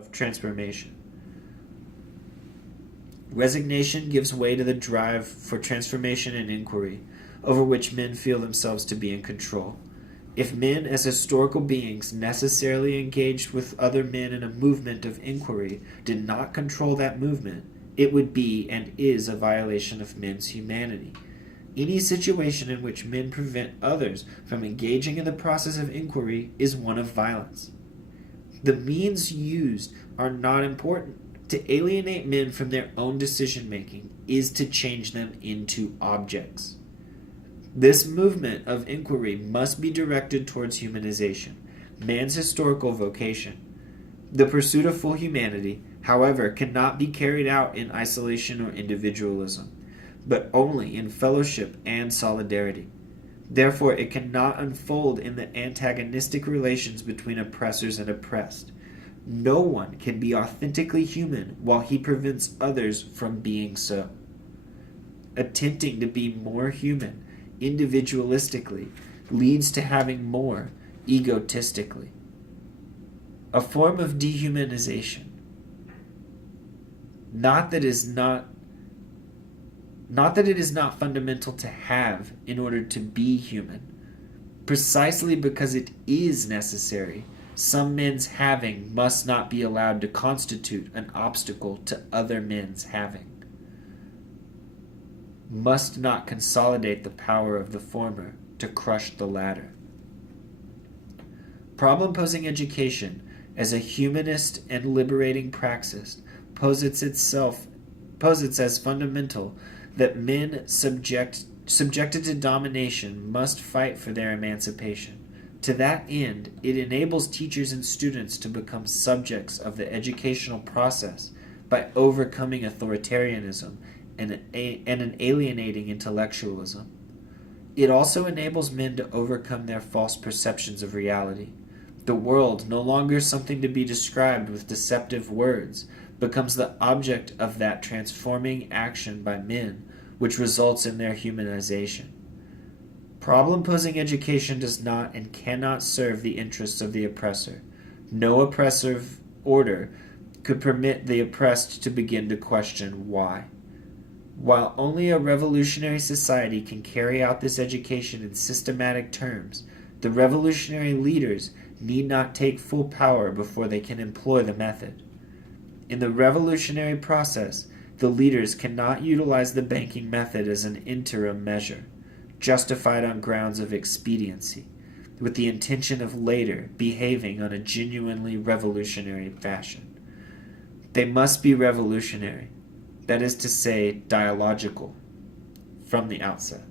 of transformation. Resignation gives way to the drive for transformation and inquiry, over which men feel themselves to be in control. If men, as historical beings, necessarily engaged with other men in a movement of inquiry, did not control that movement, it would be and is a violation of men's humanity. Any situation in which men prevent others from engaging in the process of inquiry is one of violence. The means used are not important. To alienate men from their own decision-making is to change them into objects. This movement of inquiry must be directed towards humanization, man's historical vocation. The pursuit of full humanity, however, cannot be carried out in isolation or individualism, but only in fellowship and solidarity. Therefore, it cannot unfold in the antagonistic relations between oppressors and oppressed. No one can be authentically human while he prevents others from being so. Attempting to be more human individualistically leads to having more egotistically. A form of dehumanization. Not that it is not fundamental to have in order to be human. Precisely because it is necessary, some men's having must not be allowed to constitute an obstacle to other men's having. Must not consolidate the power of the former to crush the latter. Problem-posing education, as a humanist and liberating praxis, posits as fundamental that men subjected to domination must fight for their emancipation. To that end, it enables teachers and students to become subjects of the educational process by overcoming authoritarianism and an alienating intellectualism. It also enables men to overcome their false perceptions of reality. The world, no longer something to be described with deceptive words, becomes the object of that transforming action by men, which results in their humanization. Problem-posing education does not and cannot serve the interests of the oppressor. No oppressive order could permit the oppressed to begin to question why. While only a revolutionary society can carry out this education in systematic terms, the revolutionary leaders need not take full power before they can employ the method. In the revolutionary process, the leaders cannot utilize the banking method as an interim measure, justified on grounds of expediency, with the intention of later behaving on a genuinely revolutionary fashion. They must be revolutionary, that is to say, dialogical, from the outset.